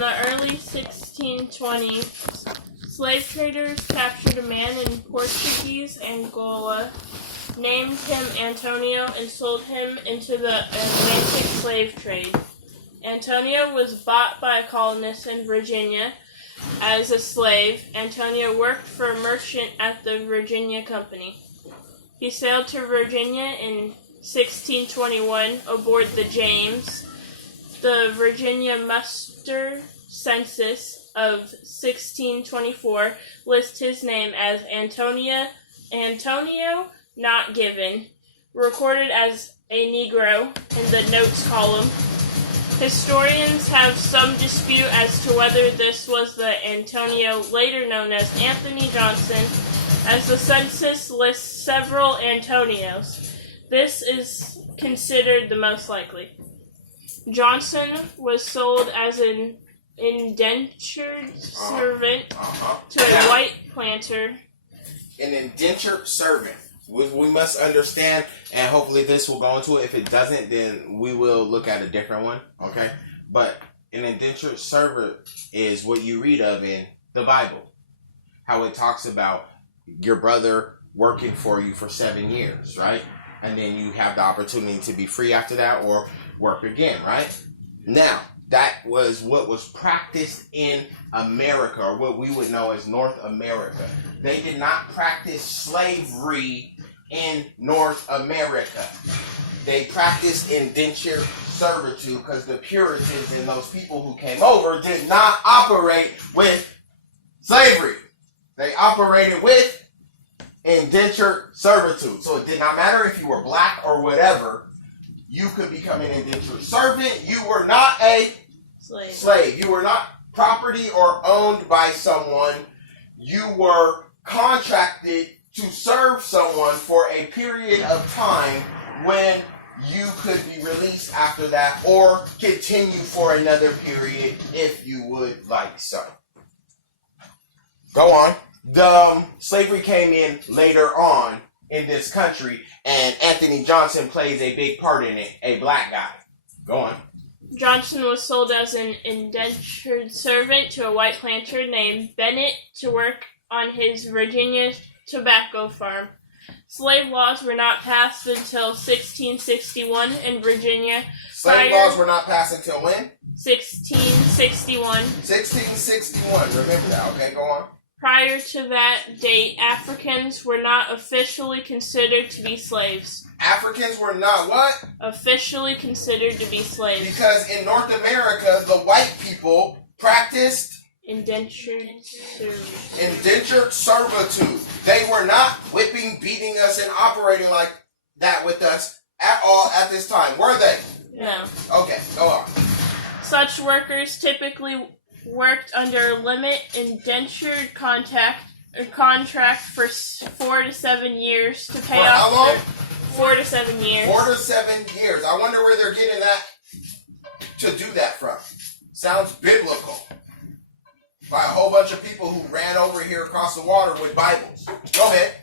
the early 1620s, slave traders captured a man in Portuguese Angola, named him Antonio, and sold him into the Atlantic slave trade. Antonio was bought by a colonist in Virginia as a slave. Antonio worked for a merchant at the Virginia Company. He sailed to Virginia in 1621 aboard the James. The Virginia Muster Census of 1624 lists his name as Antonio, not given, recorded as a Negro in the notes column. Historians have some dispute as to whether this was the Antonio later known as Anthony Johnson, as the census lists several Antonios. This is considered the most likely. Johnson was sold as an indentured servant to a white planter. An indentured servant. We must understand, and hopefully this will go into it. If it doesn't, then we will look at a different one, okay? But an indentured servant is what you read of in the Bible. How it talks about your brother working for you for 7 years, right? And then you have the opportunity to be free after that or work again, right? Now, that was what was practiced in America, or what we would know as North America. They did not practice slavery in North America. They practiced indentured servitude because the Puritans and those people who came over did not operate with slavery. They operated with indentured servitude. So it did not matter if you were black or whatever, you could become an indentured servant. You were not a slave. You were not property or owned by someone. You were contracted to serve someone for a period of time when you could be released after that or continue for another period if you would like so. Go on. The slavery came in later on in this country, and Anthony Johnson plays a big part in it, a black guy. Go on. Johnson was sold as an indentured servant to a white planter named Bennett to work on his Virginia tobacco farm. Slave laws were not passed until 1661 in Virginia. Slave laws were not passed until when? 1661. 1661. Remember that. Okay, go on. Prior to that date, Africans were not officially considered to be slaves. Africans were not what? Officially considered to be slaves. Because in North America, the white people practiced indentured servitude. They were not whipping, beating us, and operating like that with us at all at this time, were they? No. Okay, go on. Such workers typically worked under limit indentured contract for 4 to 7 years to pay off. How long? 4 to 7 years. 4 to 7 years. I wonder where they're getting that to do that from. Sounds biblical. By a whole bunch of people who ran over here across the water with Bibles. Go ahead.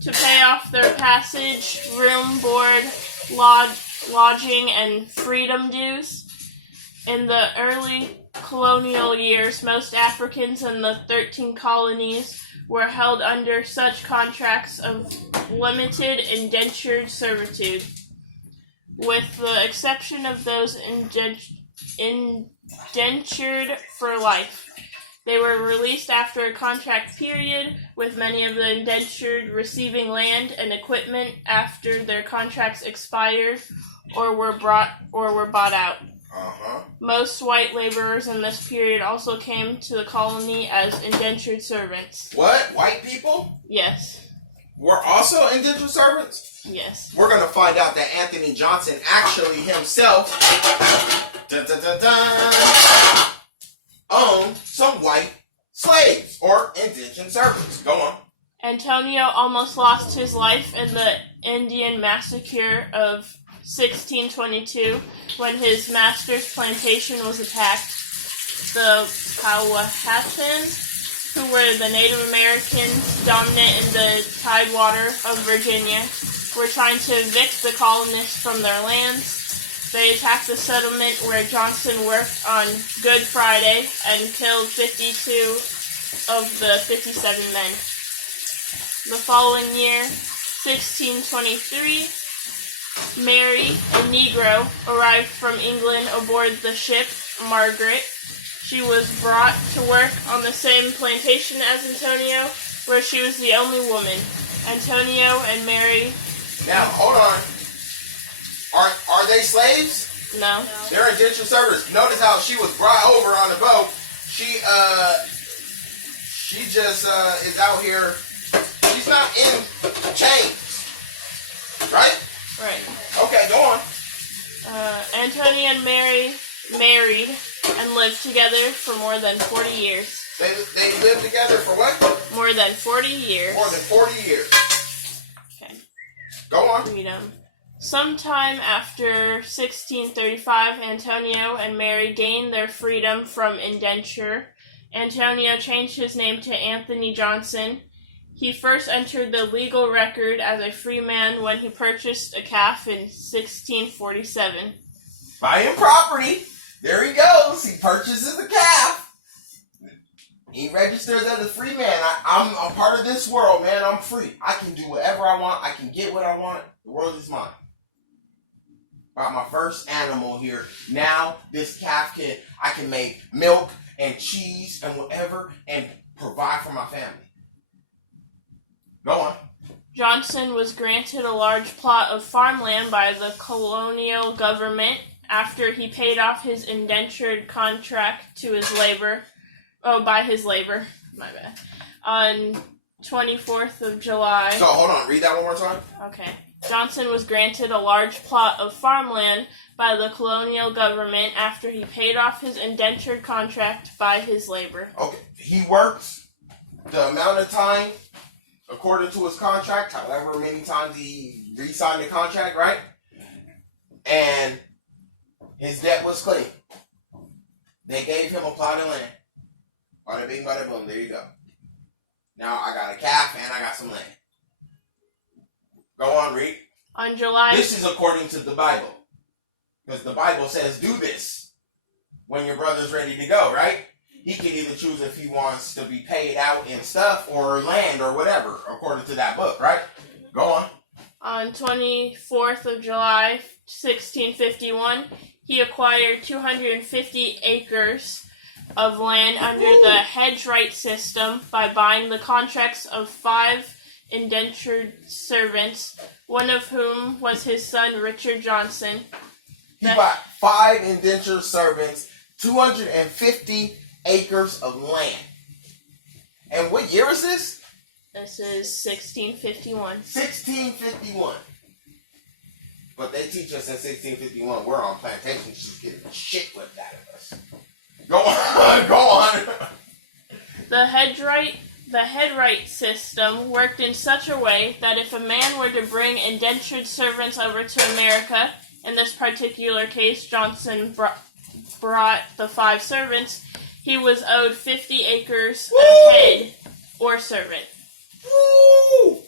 To pay off their passage, room, board, lodging, and freedom dues. In the early colonial years, most Africans in the 13 colonies were held under such contracts of limited indentured servitude. With the exception of those indentured for life. They were released after a contract period, with many of the indentured receiving land and equipment after their contracts expired or were bought out. Most white laborers in this period also came to the colony as indentured servants. What? White people? Yes. Were also indentured servants? Yes. We're going to find out that Anthony Johnson actually himself owned some white slaves or indentured servants. Go on. Antonio almost lost his life in the Indian massacre of 1622 when his master's plantation was attacked. The Powhatan, who were the Native Americans dominant in the tidewater of Virginia, were trying to evict the colonists from their lands. They attacked the settlement where Johnson worked on Good Friday and killed 52 of the 57 men. The following year, 1623, Mary, a Negro, arrived from England aboard the ship Margaret. She was brought to work on the same plantation as Antonio, where she was the only woman. Antonio and Mary... Now, hold on. Are they slaves? No. They're indentured servants. Notice how she was brought over on the boat. She just is out here. She's not in chains, right? Right. Okay, go on. Antonio and Mary married and lived together for more than 40 years. They lived together for what? More than 40 years. More than 40 years. Okay. Go on. Freedom. Sometime after 1635, Antonio and Mary gained their freedom from indenture. Antonio changed his name to Anthony Johnson. He first entered the legal record as a free man when he purchased a calf in 1647. Buying property. There he goes. He purchases a calf. He registers as a free man. I'm a part of this world, man. I'm free. I can do whatever I want. I can get what I want. The world is mine. Bought my first animal here. Now this calf I can make milk and cheese and whatever and provide for my family. Go on. Johnson was granted a large plot of farmland by the colonial government after he paid off his indentured contract to his labor. Oh, by his labor. My bad. On 24th of July. So, hold on. Read that one more time. Okay. Johnson was granted a large plot of farmland by the colonial government after he paid off his indentured contract by his labor. Okay. He worked the amount of time according to his contract, however many times he re-signed the contract, right? And his debt was clean. They gave him a plot of land. Bada bing, bada boom. There you go. Now I got a calf and I got some land. Go on, read. On July... This is according to the Bible. Because the Bible says do this when your brother's ready to go, right? He can either choose if he wants to be paid out in stuff or land or whatever, according to that book, right? Go on. On 24th of July, 1651, he acquired 250 acres of land under the hedge right system by buying the contracts of 5 indentured servants, one of whom was his son Richard Johnson. He bought 5 indentured servants, 250 acres of land. And what year is this? This is 1651. 1651. But they teach us in 1651 we're on plantations just getting the shit whipped out of us. Go on, go on. The headright system worked in such a way that if a man were to bring indentured servants over to America, in this particular case Johnson brought the 5 servants, he was owed 50 acres a head or servant. Woo!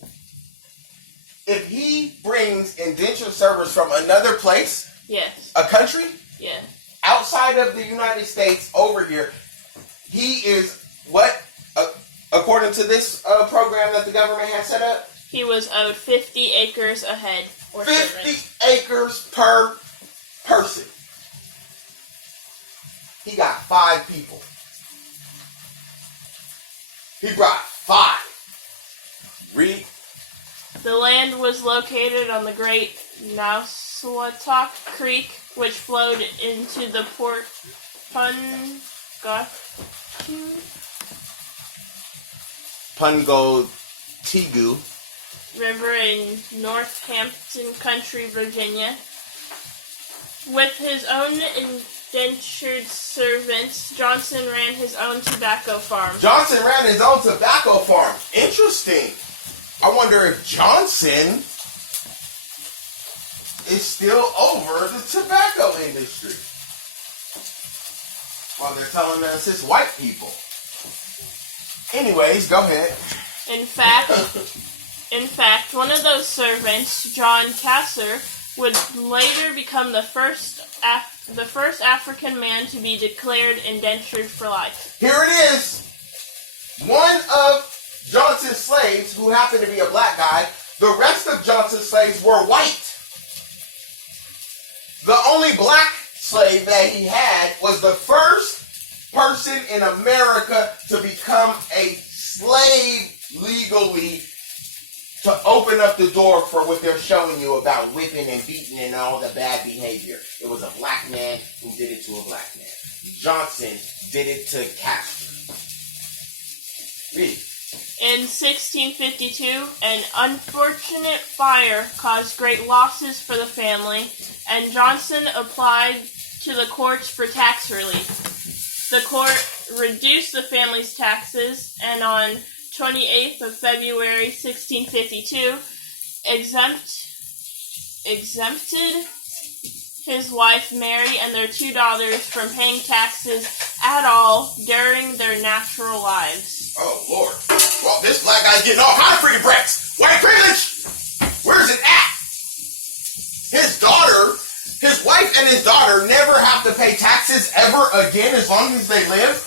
If he brings indentured servants from another place, yes, a country, yeah, outside of the United States over here, he is what? According to this program that the government has set up? He was owed 50 acres a head or 50 servant. acres per person. He got 5 people. He brought 5. Read. The land was located on the Great Nausautuck Creek, which flowed into the Port Pungotigu River in Northampton Country, Virginia. With his own indentured servants, Johnson ran his own tobacco farm. Johnson ran his own tobacco farm. Interesting. I wonder if Johnson is still over the tobacco industry. Well, they're telling us it's white people. Anyways, go ahead. In fact, one of those servants, John Casser, would later become the first African man to be declared indentured for life. Here it is. One of Johnson's slaves, who happened to be a black guy, the rest of Johnson's slaves were white. The only black slave that he had was the first person in America to become a slave legally, to open up the door for what they're showing you about whipping and beating and all the bad behavior. It was a black man who did it to a black man. Johnson did it to Castro. Read. In 1652, an unfortunate fire caused great losses for the family, and Johnson applied to the courts for tax relief. The court reduced the family's taxes, and on 28th of February 1652, exempted his wife Mary and their 2 daughters from paying taxes at all during their natural lives. Oh, Lord. Well, this black guy's getting all kind of freaking bricks. White privilege! Where's it at? His wife and his daughter never have to pay taxes ever again as long as they live?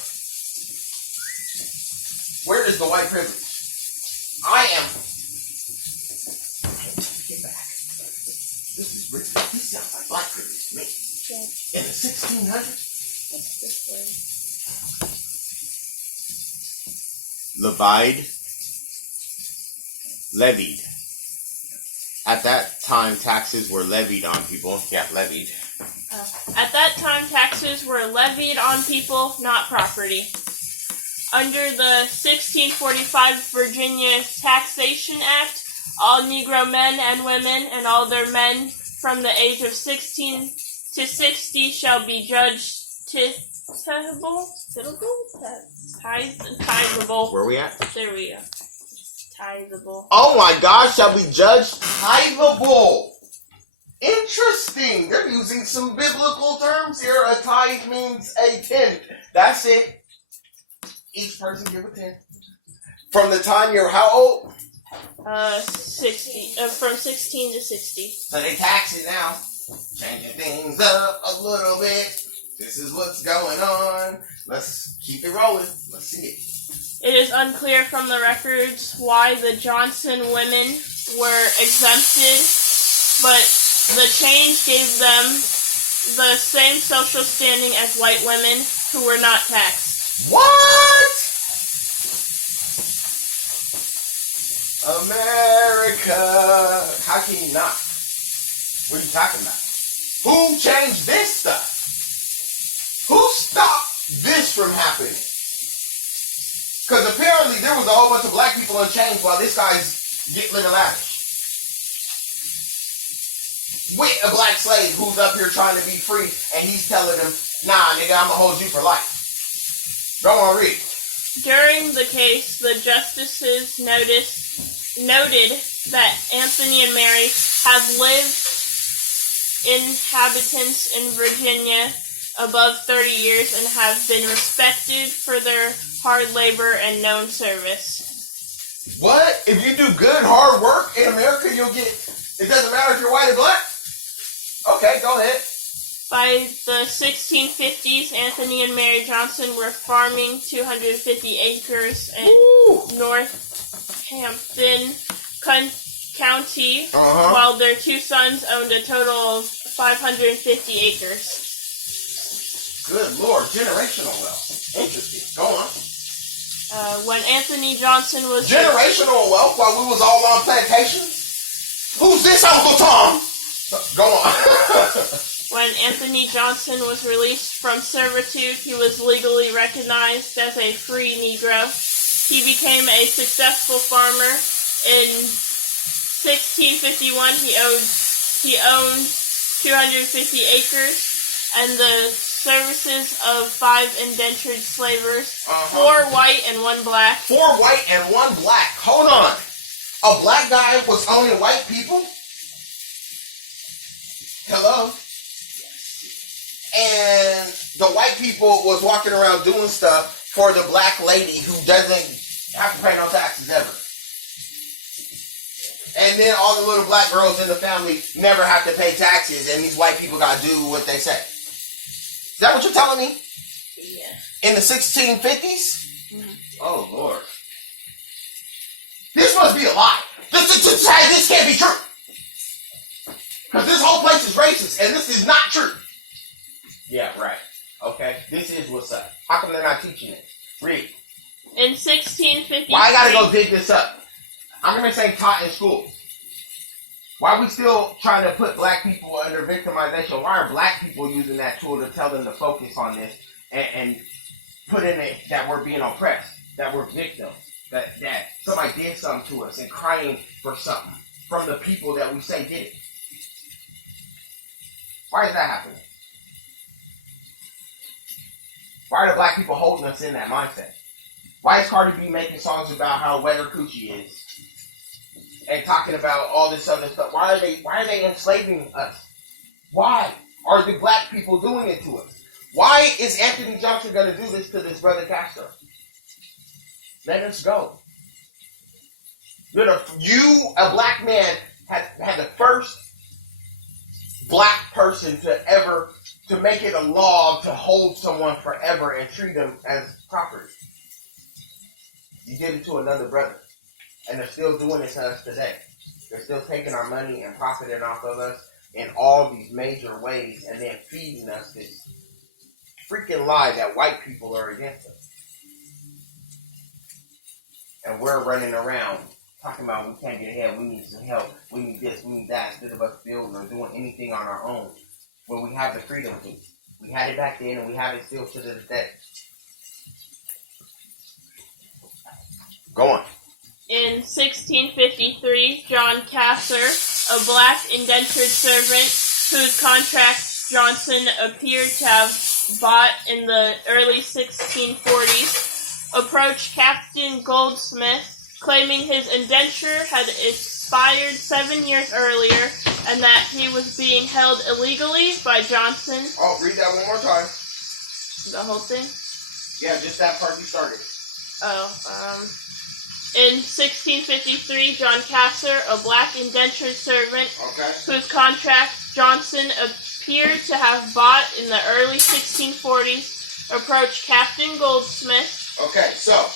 Where is the white privilege? I am... Get back. This is rich. This sounds like black privilege to me. Yeah. In the 1600s? What's this word? Levied. At that time, taxes were levied on people. Yeah, levied. At that time, taxes were levied on people, not property. Under the 1645 Virginia Taxation Act, all Negro men and women and all their men from the age of 16 to 60 shall be judged titheable. Where are we at? There we go. Titheable. Oh my gosh, shall be judged titheable. Interesting. They're using some biblical terms here. A tithe means a tenth. That's it. Each person give a tenth. From the time you're how old? 60. From 16 to 60. So they tax it now. Changing things up a little bit. This is what's going on. Let's keep it rolling. Let's see it. It is unclear from the records why the Johnson women were exempted, but the change gave them the same social standing as white women who were not taxed. What? America. How can you not? What are you talking about? Who changed this stuff? Who stopped this from happening? Because apparently there was a whole bunch of black people in chains while this guy's living lavish. With a black slave who's up here trying to be free, and he's telling him, nah, nigga, I'm going to hold you for life. Go on, read. During the case, the justices noted that Anthony and Mary have lived inhabitants in Virginia above 30 years and have been respected for their hard labor and known service. What? If you do good, hard work in America, you'll get... It doesn't matter if you're white or black? Okay, go ahead. By the 1650s, Anthony and Mary Johnson were farming 250 acres in Northampton County, while their 2 sons owned a total of 550 acres. Good Lord, generational wealth. Interesting. Go on. When Anthony Johnson was... Generational wealth while we was all on plantations? Who's this Uncle Tom? Go on. When Anthony Johnson was released from servitude, he was legally recognized as a free Negro. He became a successful farmer. In 1651, he owned 250 acres, and the services of 5 indentured slavers, 4 white and 1 black. 4 white and 1 black. Hold on. A black guy was owning white people? Hello? And the white people was walking around doing stuff for the black lady who doesn't have to pay no taxes ever. and then all the little black girls in the family never have to pay taxes, and these white people got to do what they say. Is that what you're telling me? Yeah. In the 1650s? Mm-hmm. Oh, Lord. This must be a lie. This can't be true. Because this whole place is racist, and this is not true. Yeah, right. Okay, this is what's up. How come they're not teaching it? Read. In 1653... Why I gotta go dig this up? I'm gonna say taught in school. Why are we still trying to put black people under victimization? Why are black people using that tool to tell them to focus on this and put in it that we're being oppressed, that we're victims, that somebody did something to us and crying for something from the people that we say did it? Why is that happening? Why are the black people holding us in that mindset? Why is Cardi B making songs about how wet her coochie is and talking about all this other stuff? Why are they enslaving us? Why are the black people doing it to us? Why is Anthony Johnson going to do this to this brother Castro? Let us go. You, a black man, had the first black person to make it a law to hold someone forever and treat them as property. You did it to another brother. And they're still doing it to us today. They're still taking our money and profiting off of us in all these major ways and then feeding us this freaking lie that white people are against us. And we're running around talking about we can't get ahead, we need some help, we need this, we need that, instead of us building or doing anything on our own when we have the freedom to. We had it back then and we have it still to this day. Go on. In 1653, John Casser, a black indentured servant whose contract Johnson appeared to have bought in the early 1640s, approached Captain Goldsmith, claiming his indenture had expired 7 years earlier and that he was being held illegally by Johnson. Oh, read that one more time. The whole thing? Yeah, just that part you started. In 1653, John Casser, a black indentured servant, whose contract Johnson appeared to have bought in the early 1640s, approached Captain Goldsmith. Okay, so,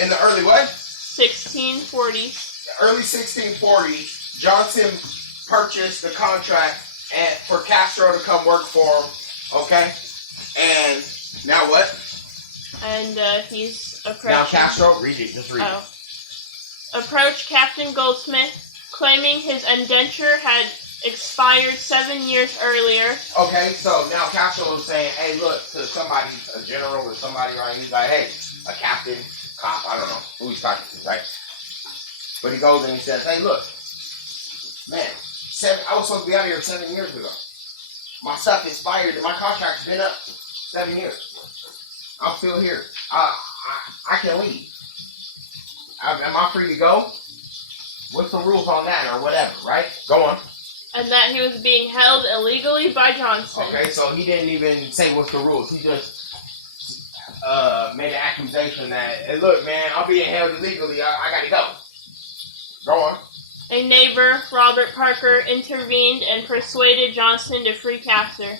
in the early what? 1640s. The early 1640s, Johnson purchased the contract for Castro to come work for him, okay? And now what? And he's approaching... Now Castro, read it, just read it. Approached Captain Goldsmith, claiming his indenture had expired 7 years earlier. Okay, so now Castro is saying, hey, look, to somebody, a general or somebody, right? He's like, hey, a captain, cop, I don't know who he's talking to, right? But he goes and he says, hey, look, man, I was supposed to be out of here 7 years ago. My stuff expired, and my contract's been up 7 years. I'm still here. I can leave. Am I free to go? What's the rules on that or whatever, right? Go on. And that he was being held illegally by Johnson. Okay, so he didn't even say what's the rules. He just made an accusation that, hey, look, man, I'm being held illegally. I gotta go. Go on. A neighbor, Robert Parker, intervened and persuaded Johnson to free Casser.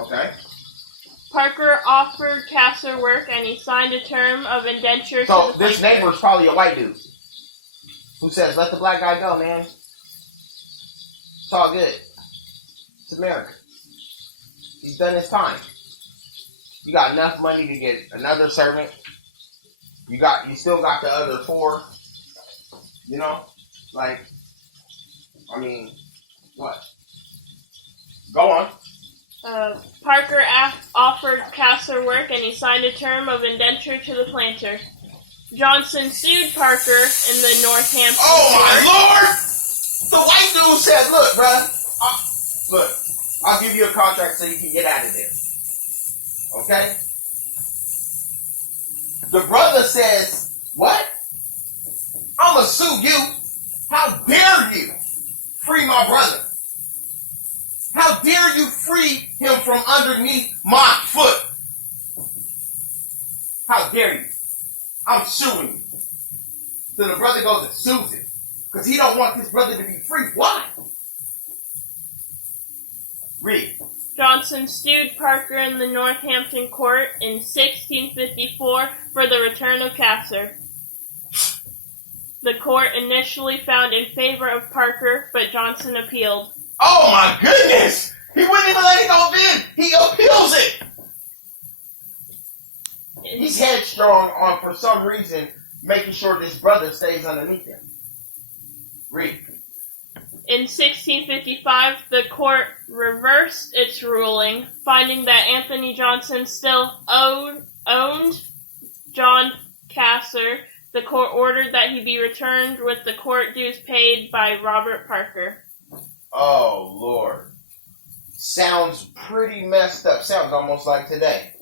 Okay. Parker offered Casser work and he signed a term of indenture so to the this neighbor is probably a white dude who says, let the black guy go, man. It's all good. It's America. He's done his time. You got enough money to get another servant. You still got the other 4. You know? Like, I mean, what? Go on. Parker offered Casser work and he signed a term of indenture to the planter. Johnson sued Parker in the Northampton Oh my court. Lord! The white dude said, look, bruh, I'll give you a contract so you can get out of there. Okay? The brother says, what? I'm gonna sue you. How dare you free my brother? How dare you free him from underneath my foot? How dare you? I'm suing you. So the brother goes and sues him. Because he don't want his brother to be free. Why? Read. Johnson sued Parker in the Northampton court in 1654 for the return of Castor. The court initially found in favor of Parker, but Johnson appealed. Oh my goodness! He wouldn't even let it go then. He appeals it. He's headstrong on, for some reason, making sure this brother stays underneath him. Read. In 1655, the court reversed its ruling, finding that Anthony Johnson still owned John Castor. The court ordered that he be returned with the court dues paid by Robert Parker. Oh, Lord. Sounds pretty messed up. Sounds almost like today.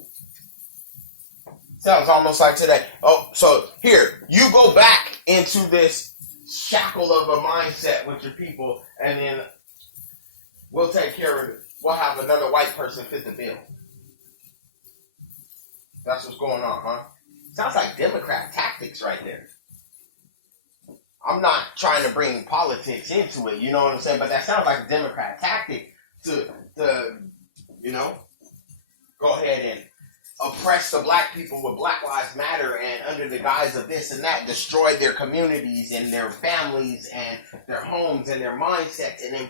Oh, so here, you go back into this shackle of a mindset with your people, and then we'll take care of it. We'll have another white person fit the bill. That's what's going on, huh? Sounds like Democrat tactics right there. I'm not trying to bring politics into it, you know what I'm saying? But that sounds like a Democrat tactic to go ahead and oppress the black people with Black Lives Matter, and under the guise of this and that, destroy their communities and their families and their homes and their mindsets, and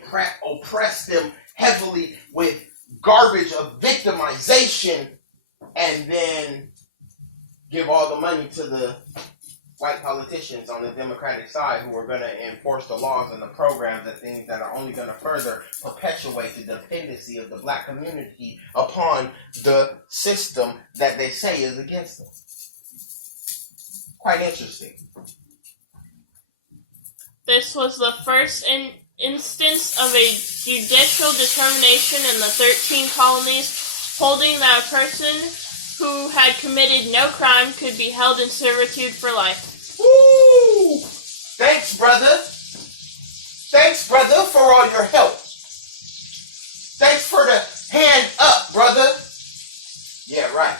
oppress them heavily with garbage of victimization, and then give all the money to the white politicians on the Democratic side who are going to enforce the laws and the programs and things that are only going to further perpetuate the dependency of the black community upon the system that they say is against them. Quite interesting. This was the first instance of a judicial determination in the 13 colonies holding that a person who had committed no crime could be held in servitude for life. Woo! Thanks, brother. Thanks, brother, for all your help. Thanks for the hand up, brother. Yeah, right.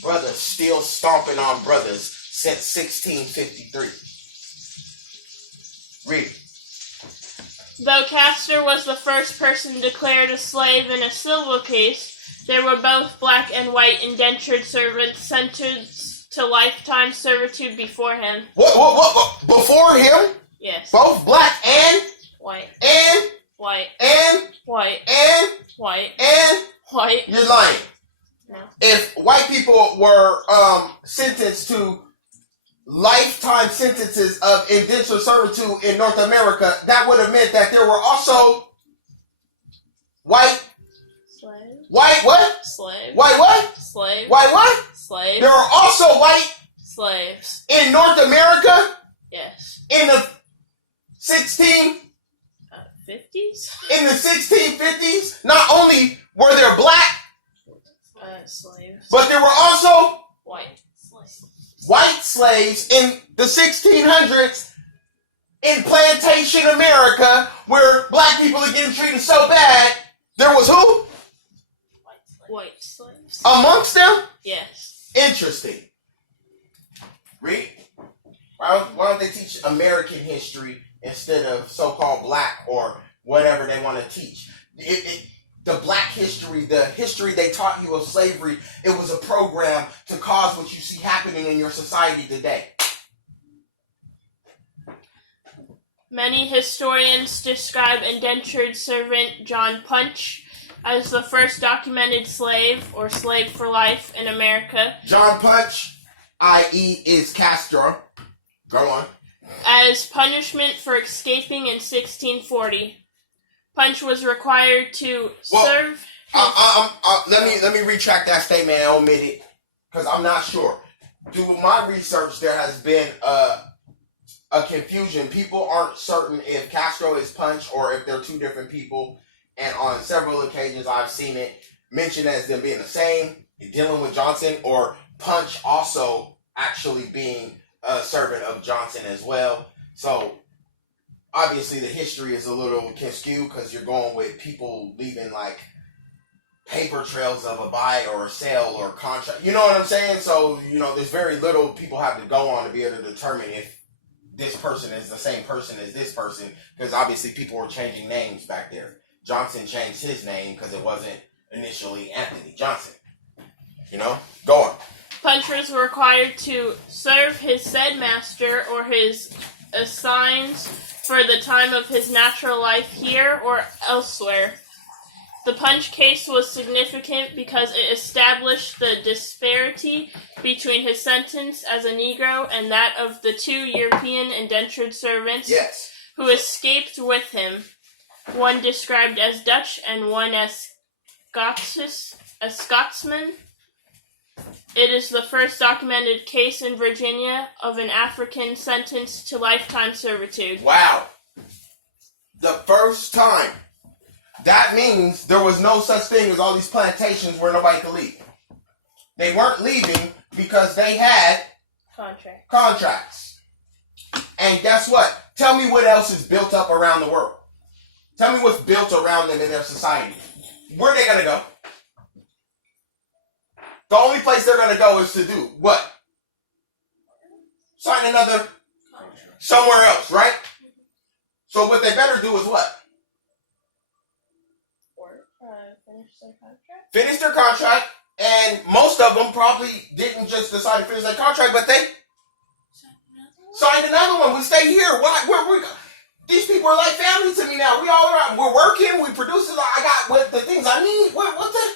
Brother still stomping on brothers since 1653. Read. Though Castor was the first person declared a slave in a civil case, there were both black and white indentured servants sentenced to lifetime servitude before him. What? Before him? Yes. Both black and? White. And? White. And? White. And? White. And? White. You're lying. No. If white people were sentenced to lifetime sentences of indentured servitude in North America, that would have meant that there were also white. Slave. White what? Slave. White what? Slave. White what? Slave. There are also white slaves in North America Yes. in the 50s. In the 1650s, not only were there black, Slaves. but there were also White slaves. white slaves in the 1600s in plantation America, where black people are getting treated so bad. There was who? White slaves. Amongst them? Yes. Interesting. Read. Why don't they teach American history instead of so-called black or whatever they want to teach? The black history, the history they taught you of slavery, it was a program to cause what you see happening in your society today. Many historians describe indentured servant John Punch as the first documented slave or slave for life in America. John Punch, i.e. is Castro. Go on. As punishment for escaping in 1640. Punch was required to serve. Let me retract that statement and omit it, because I'm not sure. Through my research, there has been a confusion. People aren't certain if Castro is Punch or if they're two different people. And on several occasions, I've seen it mentioned as them being the same, dealing with Johnson, or Punch also actually being a servant of Johnson as well. So obviously the history is a little skewed because you're going with people leaving like paper trails of a buy or a sell or contract. You know what I'm saying? So, there's very little people have to go on to be able to determine if this person is the same person as this person, because obviously people were changing names back there. Johnson changed his name because it wasn't initially Anthony Johnson. You know? Go on. Punchers were required to serve his said master or his assigns for the time of his natural life here or elsewhere. The punch case was significant because it established the disparity between his sentence as a Negro and that of the 2 European indentured servants who escaped with him, one described as Dutch and one as Scotsman. It is the first documented case in Virginia of an African sentenced to lifetime servitude. Wow. The first time. That means there was no such thing as all these plantations where nobody could leave. They weren't leaving because they had contracts. And guess what? Tell me what else is built up around the world. Tell me what's built around them in their society. Where are they going to go? The only place they're going to go is to do what? Sign another somewhere else, right? So what they better do is what? Finish their contract, and most of them probably didn't just decide to finish their contract, but they signed another one. We stay here. These people are like family to me now. We all around. We're working. We produce it. I got the things I need. What the?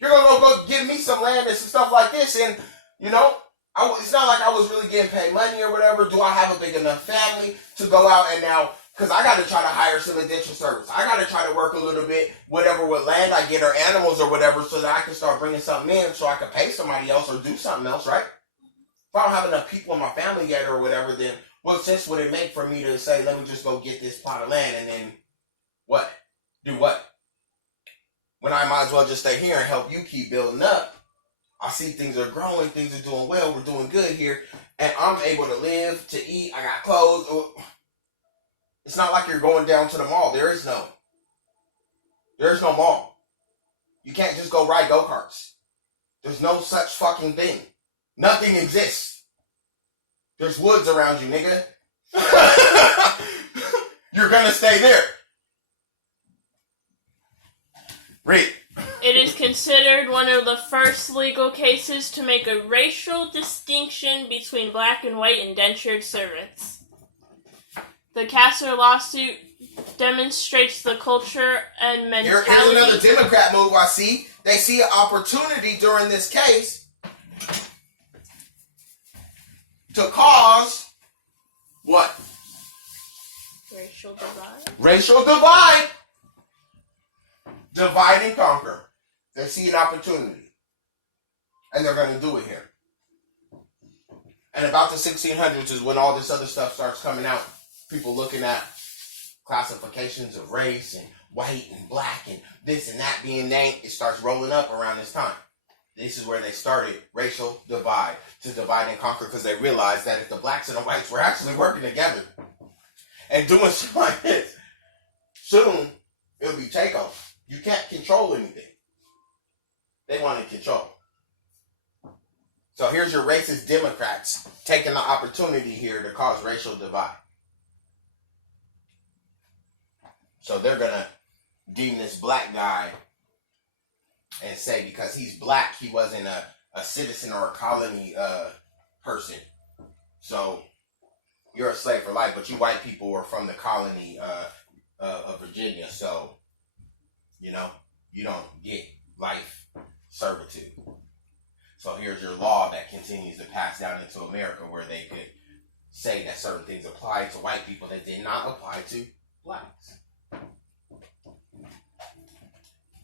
You're gonna go give me some land and some stuff like this, and you know, it's not like I was really getting paid money or whatever. Do I have a big enough family to go out and now? Because I got to try to hire some indentured servants. I got to try to work a little bit, whatever with land I get or animals or whatever, so that I can start bringing something in, so I can pay somebody else or do something else, right? If I don't have enough people in my family yet or whatever, then what sense would it make for me to say, let me just go get this plot of land and then what? Do what? When I might as well just stay here and help you keep building up. I see things are growing, things are doing well, we're doing good here, and I'm able to live, to eat, I got clothes. It's not like you're going down to the mall. There is no mall. You can't just go ride go-karts. There's no such fucking thing. Nothing exists. There's woods around you, nigga. You're gonna stay there. Read. It is considered one of the first legal cases to make a racial distinction between black and white indentured servants. The Casser lawsuit demonstrates the culture and mentality. Here's another Democrat move I see. They see an opportunity during this case to cause what? Racial divide. Racial divide. Divide and conquer. They see an opportunity. And they're going to do it here. And about the 1600s is when all this other stuff starts coming out. People looking at classifications of race and white and black and this and that being named. It starts rolling up around this time. This is where they started racial divide, to divide and conquer, because they realized that if the blacks and the whites were actually working together and doing shit like this, soon it'll be takeoff. You can't control anything. They wanted control. So here's your racist Democrats taking the opportunity here to cause racial divide. So they're going to deem this black guy and say because he's black, he wasn't a citizen or a colony person. So you're a slave for life, but you white people are from the colony of Virginia. So, you know, you don't get life servitude. So here's your law that continues to pass down into America, where they could say that certain things apply to white people that did not apply to blacks.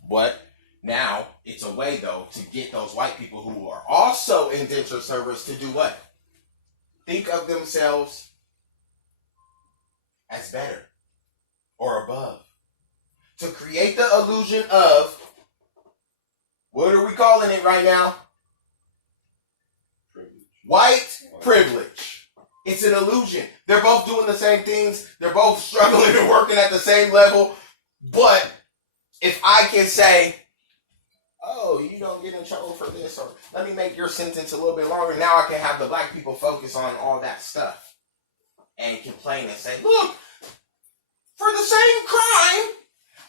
But now it's a way, though, to get those white people who are also indentured servants to do what? Think of themselves as better or above. To create the illusion of, what are we calling it right now? White privilege. It's an illusion. They're both doing the same things. They're both struggling and working at the same level. But if I can say, oh, you don't get in trouble for this, or let me make your sentence a little bit longer. Now I can have the black people focus on all that stuff and complain and say, look, for the same crime,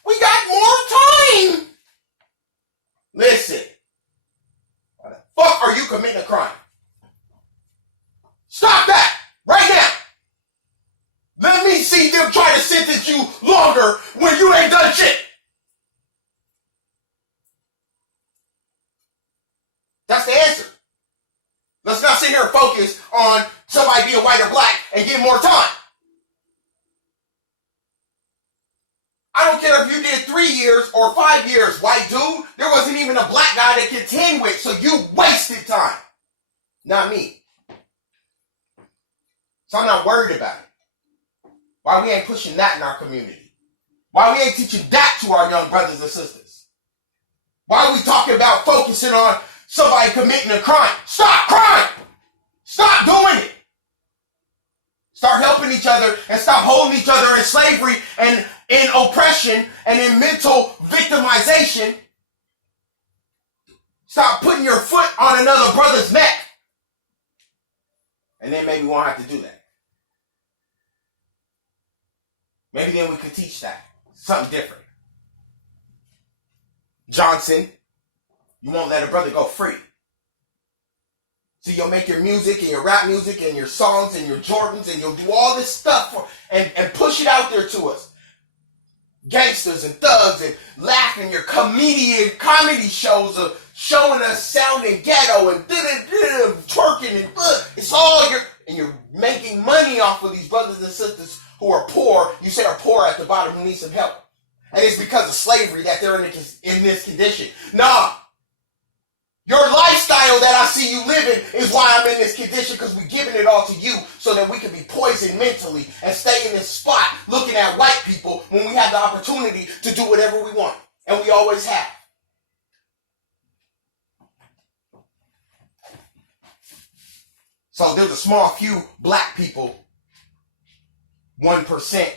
we got more time. Listen, why the fuck are you committing a crime? Stop that right now. Let me see them try to sentence you longer when you ain't done shit. That's the answer. Let's not sit here and focus on somebody being white or black and get more time. I don't care if you did 3 years or 5 years, white dude. There wasn't even a black guy to contend with, so you wasted time. Not me. So I'm not worried about it. Why we ain't pushing that in our community? Why we ain't teaching that to our young brothers and sisters? Why are we talking about focusing on somebody committing a crime? Stop crime! Stop doing it! Start helping each other and stop holding each other in slavery and in oppression and in mental victimization. Stop putting your foot on another brother's neck. And then maybe we won't have to do that. Maybe then we could teach that. Something different. Johnson, you won't let a brother go free. So you'll make your music and your rap music and your songs and your Jordans and you'll do all this stuff and push it out there to us. Gangsters and thugs and laughing your comedy shows of showing us sounding ghetto and twerking and it's all you're making money off of these brothers and sisters who are poor. You say are poor at the bottom who need some help. And it's because of slavery that they're in this condition. Nah. Your lifestyle that I see you living is why I'm in this condition, because we're giving it all to you so that we can be poisoned mentally and stay in this spot looking at white people when we have the opportunity to do whatever we want. And we always have. So there's a small few black people, 1%.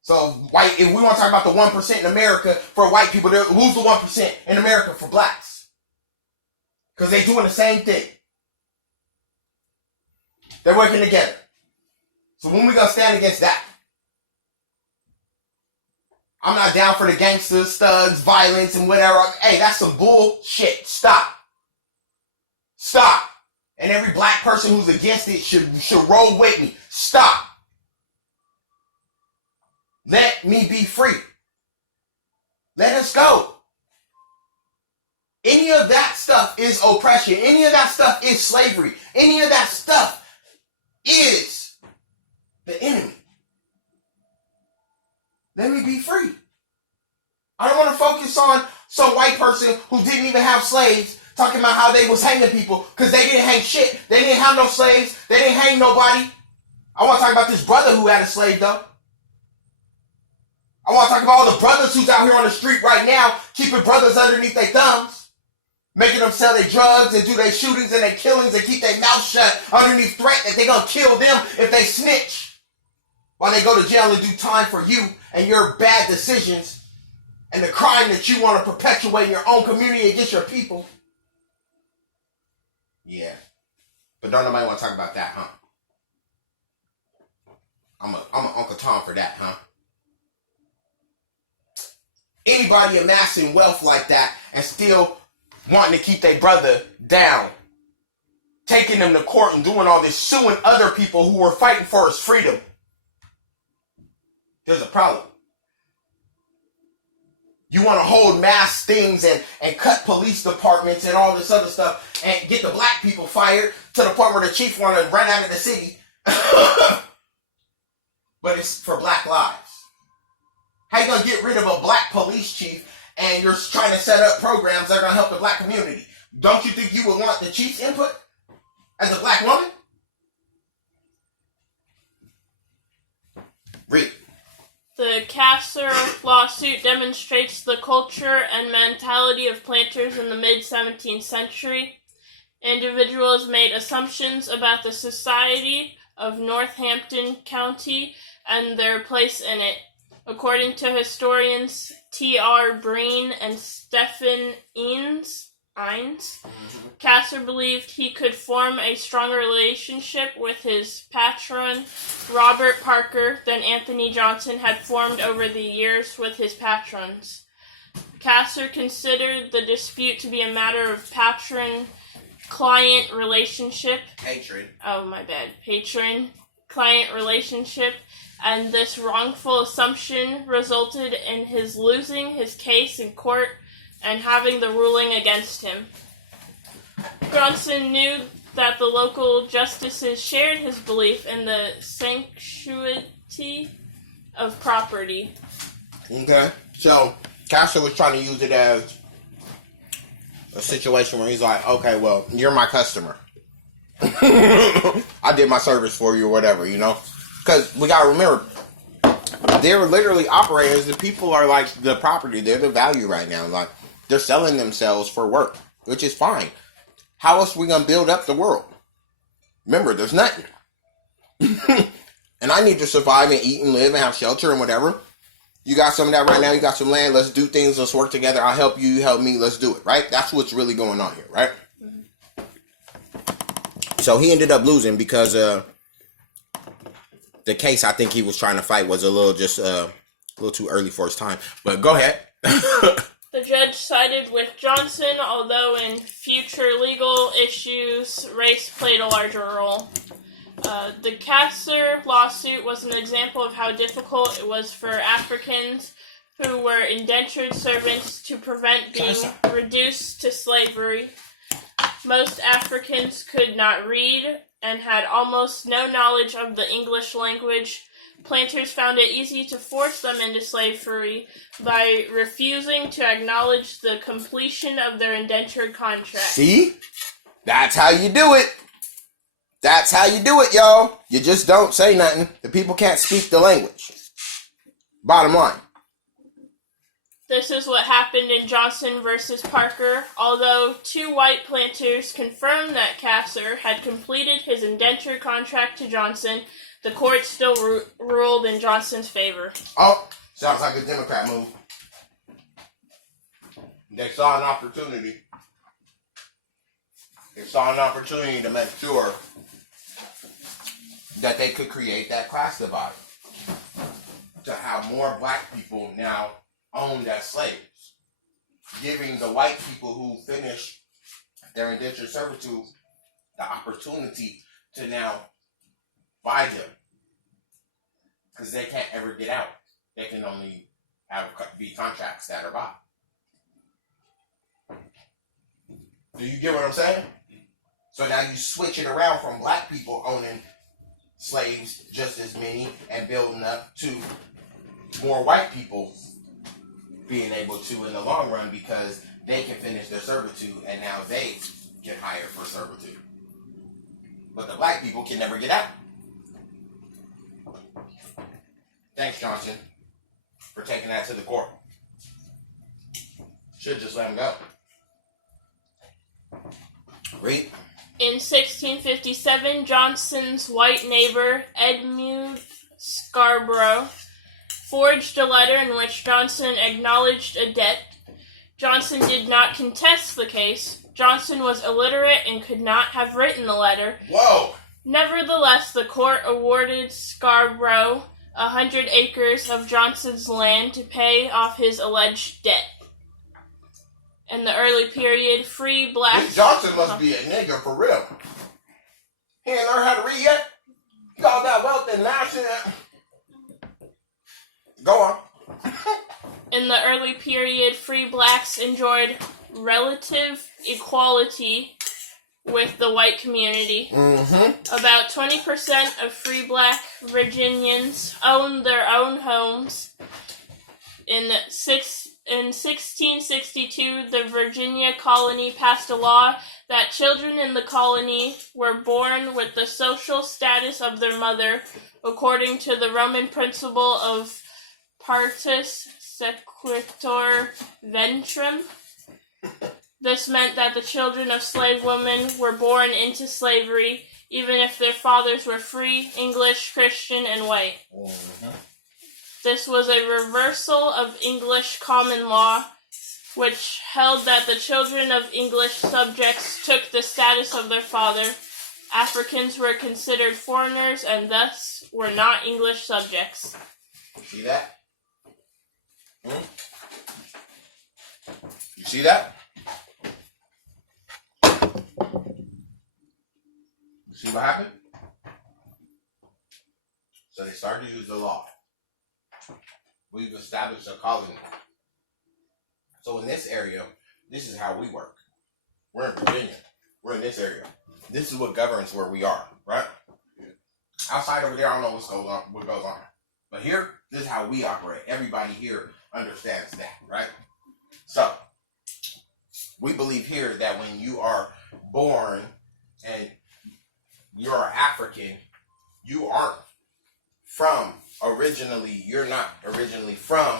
So white, if we want to talk about the 1% in America for white people, who's the 1% in America for blacks? Because they're doing the same thing. They're working together. So when we going to stand against that? I'm not down for the gangsters, thugs, violence, and whatever. Hey, that's some bullshit. Stop. Stop. And every black person who's against it should roll with me. Stop. Let me be free. Let us go. Any of that stuff is oppression. Any of that stuff is slavery. Any of that stuff is the enemy. Let me be free. I don't want to focus on some white person who didn't even have slaves talking about how they was hanging people because they didn't hang shit. They didn't have no slaves. They didn't hang nobody. I want to talk about this brother who had a slave though. I want to talk about all the brothers who's out here on the street right now keeping brothers underneath their thumbs. Making them sell their drugs and do their shootings and their killings and keep their mouth shut underneath threat that they're going to kill them if they snitch. While they go to jail and do time for you and your bad decisions and the crime that you want to perpetuate in your own community against your people. Yeah. But don't nobody want to talk about that, huh? I'm a Uncle Tom for that, huh? Anybody amassing wealth like that and still wanting to keep their brother down, taking them to court and doing all this, suing other people who were fighting for his freedom, there's a problem. You want to hold mass things and cut police departments and all this other stuff and get the black people fired to the point where the chief want to run out of the city. But it's for black lives. How you going to get rid of a black police chief and you're trying to set up programs that are going to help the black community? Don't you think you would want the chief's input as a black woman? Read. The Castor lawsuit demonstrates the culture and mentality of planters in the mid-17th century. Individuals made assumptions about the society of Northampton County and their place in it. According to historians, T.R. Breen and Stephen Innes. Castor believed he could form a stronger relationship with his patron, Robert Parker, than Anthony Johnson had formed over the years with his patrons. Castor considered the dispute to be a matter of patron-client relationship. Patron-client relationship, and this wrongful assumption resulted in his losing his case in court and having the ruling against him. Johnson knew that the local justices shared his belief in the sanctity of property. Okay, so Castor was trying to use it as a situation where he's like, okay, well, you're my customer. I did my service for you or whatever, you know? Because we got to remember, they're literally operators. The people are like the property. They're the value right now. Like, they're selling themselves for work, which is fine. How else are we going to build up the world? Remember, there's nothing. And I need to survive and eat and live and have shelter and whatever. You got some of that right now. You got some land. Let's do things. Let's work together. I'll help you. You help me. Let's do it, right? That's what's really going on here, right? Mm-hmm. So he ended up losing because the case I think he was trying to fight was a little too early for his time. But go ahead. The judge sided with Johnson, although in future legal issues, race played a larger role. The Castor lawsuit was an example of how difficult it was for Africans who were indentured servants to prevent being reduced to slavery. Most Africans could not read and had almost no knowledge of the English language. Planters found it easy to force them into slavery by refusing to acknowledge the completion of their indentured contract. See? That's how you do it. That's how you do it, y'all. You just don't say nothing. The people can't speak the language. Bottom line. This is what happened in Johnson versus Parker. Although two white planters confirmed that Castor had completed his indentured contract to Johnson, the court still ruled in Johnson's favor. Oh, sounds like a Democrat move. They saw an opportunity. They saw an opportunity to make sure that they could create that class divide. To have more black people now owned as slaves. Giving the white people who finished their indentured servitude the opportunity to now buy them. Because they can't ever get out. They can only be contracts that are bought. Do you get what I'm saying? So now you switch it around from black people owning slaves just as many and building up to more white people being able to in the long run because they can finish their servitude and now they get hired for servitude. But the black people can never get out. Thanks, Johnson, for taking that to the court. Should just let him go. Read. In 1657, Johnson's white neighbor, Edmund Scarborough, forged a letter in which Johnson acknowledged a debt. Johnson did not contest the case. Johnson was illiterate and could not have written the letter. Whoa! Nevertheless, the court awarded Scarborough 100 acres of Johnson's land to pay off his alleged debt. In the early period, free blacks... This Johnson must be a nigger for real. He ain't learned how to read yet? He got that wealth and national... Go on. In the early period, free blacks enjoyed relative equality with the white community. Mm-hmm. About 20% of free black Virginians owned their own homes. In 1662, the Virginia colony passed a law that children in the colony were born with the social status of their mother, according to the Roman principle of partus sequitur ventrum. This meant that the children of slave women were born into slavery, even if their fathers were free, English, Christian, and white. This was a reversal of English common law, which held that the children of English subjects took the status of their father. Africans were considered foreigners and thus were not English subjects. You see that? You see that? You see what happened? So they started to use the law. We've established a colony. So in this area, this is how we work. We're in Virginia. We're in this area. This is what governs where we are, right? Outside over there, I don't know what goes on. But here, this is how we operate. Everybody here understands that, right? So, we believe here that when you are born and you're African, you aren't you're not originally from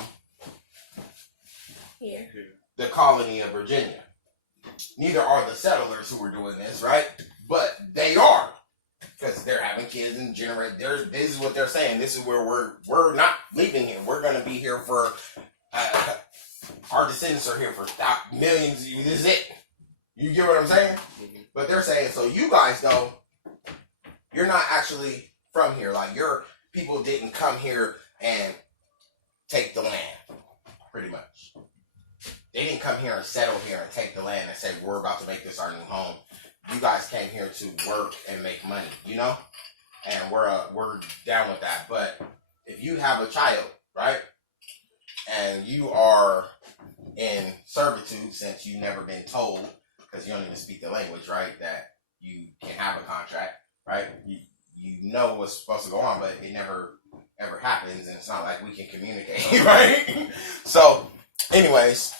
here, the colony of Virginia. Neither are the settlers who were doing this, right? But they are, because they're having kids and this is what they're saying. This is where we're not leaving here. We're going to be here for, our descendants are here for millions. This is it. You get what I'm saying? But they're saying, so you guys know, you're not actually from here. Like, your people didn't come here and take the land, pretty much. They didn't come here and settle here and take the land and say, we're about to make this our new home. You guys came here to work and make money, you know? And we're down with that. But if you have a child, right, and you are in servitude since you've never been told, because you don't even speak the language, right, that you can have a contract, right? You know what's supposed to go on, but it never ever happens, and it's not like we can communicate, right? So, anyways,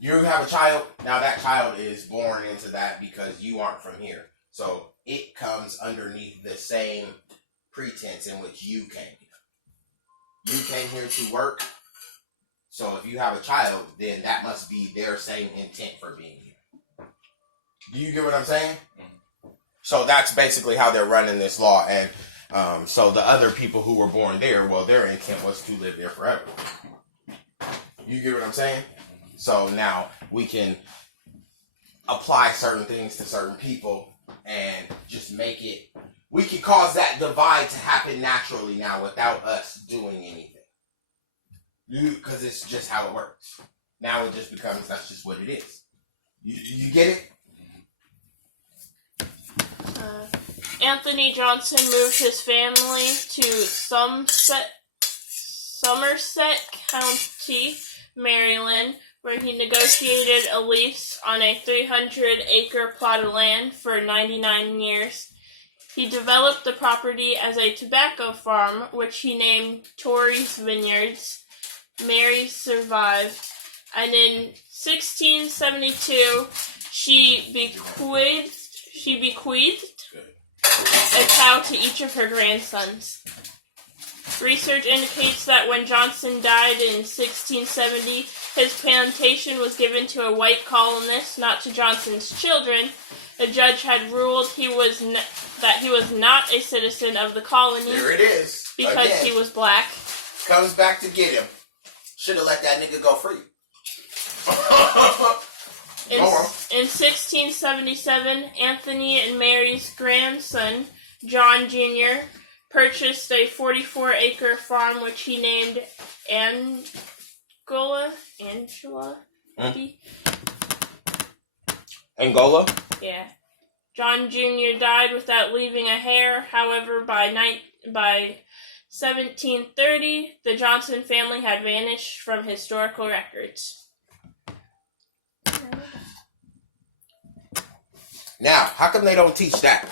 you have a child. Now that child is born into that because you aren't from here. So it comes underneath the same pretense in which you came here. You came here to work. So if you have a child, then that must be their same intent for being here. Do you get what I'm saying? So that's basically how they're running this law. And so the other people who were born there, well, their intent was to live there forever. You get what I'm saying? So now we can apply certain things to certain people and just make it, we can cause that divide to happen naturally now without us doing anything. Because it's just how it works. Now it just becomes, that's just what it is. You get it? Anthony Johnson moved his family to Somerset County, Maryland, where he negotiated a lease on a 300-acre plot of land for 99 years. He developed the property as a tobacco farm, which he named Torrey's Vineyards. Mary survived, and in 1672, she bequeathed a cow to each of her grandsons. Research indicates that when Johnson died in 1670, his plantation was given to a white colonist, not to Johnson's children. A judge had ruled that he was not a citizen of the colony. There it is. Because again, he was black. Comes back to get him. Should have let that nigga go free. In 1677, Anthony and Mary's grandson, John Jr., purchased a 44-acre farm which he named Angela? Angola? Yeah. John Jr. died without leaving a heir. However, by 1730, the Johnson family had vanished from historical records. Now, how come they don't teach that?